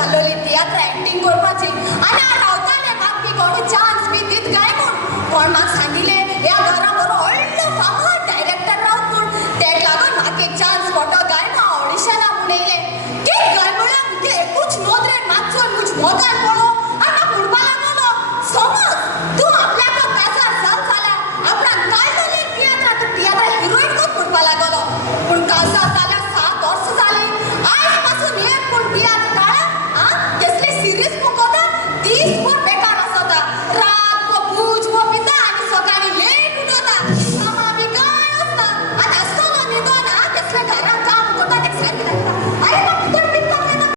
चालवली तियात्र ऍक्टिंग करपाची आणि हांव रावतालें म्हाका कोण चान्स बी दीत काय म्हूण कोण म्हाका सांगिल्लें ह्या घरा बरो व्हडलो फामाद डायरेक्टर रावत म्हूण तेका लागून म्हाका एक चान्स पडटो काय म्हूण ऑडिशना म्हूण येयलें कित काय म्हळ्यार मुगे एकूच नोदरेन मातसो मुज मोगान पळोवन